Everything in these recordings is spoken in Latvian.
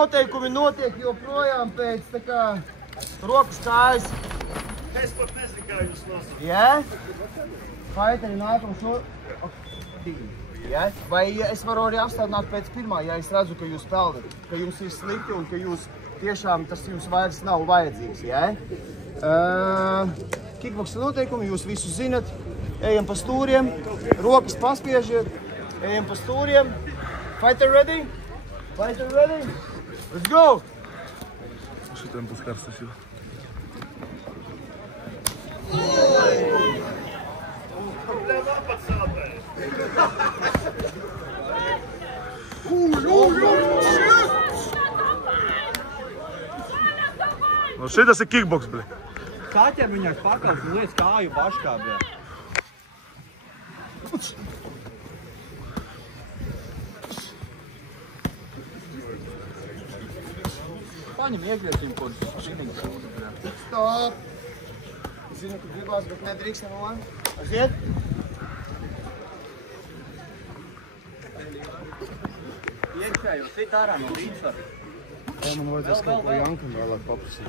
Noteikumi notiek joprojām pēc tā kā rokas kājas. Es pat nezinu, kā jūs nosaukt. Jā? Fighteri nākam šo... Jā? Vai es varu arī apstādināt pēc pirmā, ja es redzu, ka jūs peldat, ka jums ir slikti un ka jūs tiešām tas jums vairs nav vajadzīgs, jā? Kickboksa noteikumi, jūs visu zinat. Ejam pa stūriem, rokas paspiežiet, ejam pa stūriem. Fighter ready? Fighter ready? Let's go! Šitam bus karstas jau. Problēma apatceltais. No šitas ir kickboks, bļa. Kaķer viņai pakals un liec kāju baškā, bļa. Paņem iegriezim kaut šinīgi šūdu, bļa. Stop! Zinu, ka gribās, bet nedrīkstam no. Aiziet! Iekšējo sit ārā no līdzsvaru. Jā, man vajadzēs kaut ko Jankam vēlāk paprasīt.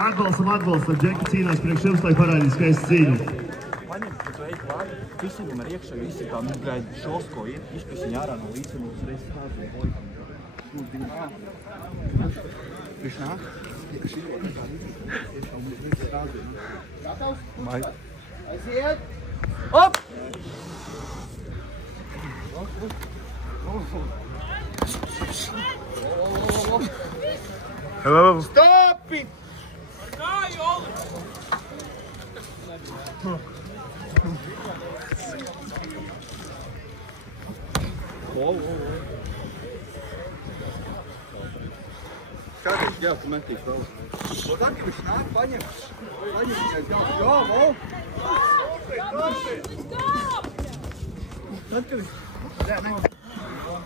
Atbalstam, Džeki cīnās priekš jums, lai parādīs skaists cīņas. Paņem, ka tu ej klāt, pisiņam ar iekšējo izsitā, mums gaida šosko iet, izpisiņa ārā no līdzsvaru, mums reiz sādu un boikam. Viņš nāk? Šī ir tā tiešām mums reiz sādu. Gatavs? Mai. Aiziet! Hop! Stop it! Kādreiz, jā, tu metīs vēl. Lodaki, viņš nāk, paņem. Paņem viņai galvu. Jā, vo! Tad, kad viņš...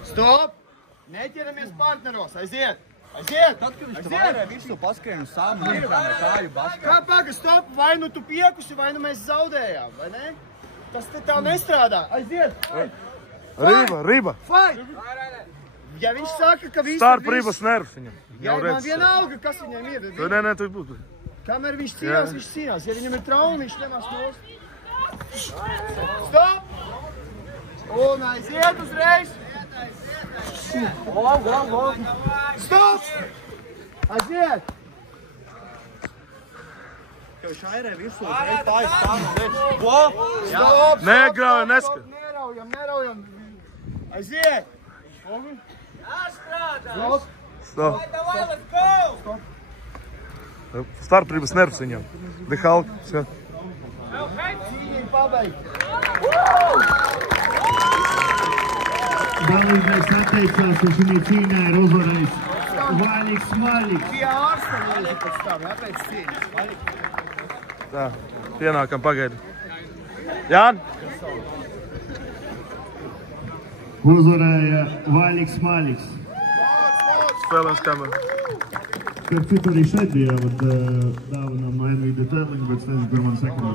Stop! Neķeramies partneros! Aiziet! Aiziet! Tad, kad viņš tu vairē virsū paskrien uz sāmu, negrāmē kāju baškā. Kā paga, stop! Vai nu tu piekusi, vai nu mēs zaudējām, vai ne? Tas te tā nestrādā. Aiziet! Riba! Fight! Ja viņš saka, ka viss Starp ribas nervs viņam. Ja man vienalga, kas viņam ir. Nē, tu būtu. Kamēr viņš cīnās, viņš cīnās. Ja viņam ir trauma, viņš nemās nost. Stop! Un aiziet uzreiz! Stop! Aiziet! Ka viņš airē virsū, reiz tā ir stāvu. Vo! Stop! Negrauj, neskat. Neraujam. Aiziet! Stop! Starp ribas nervs viņam. Bihalk. Cīņi pabeigt! Dalībnieks atteicās, ka šī cīņā ir uzvarējis Vaļiks Maļiks. Pie ārsta lūdzu pēc tam, jā, pēc cīņas. Tā, pienākam pagaidi. Jāni? Uzvarēja Vaļiks Maļiks. Spēlēns kameru. Starp citu arī šeit bija dāvinām no NV Detailing, bet es nezinu, kur man sekundē.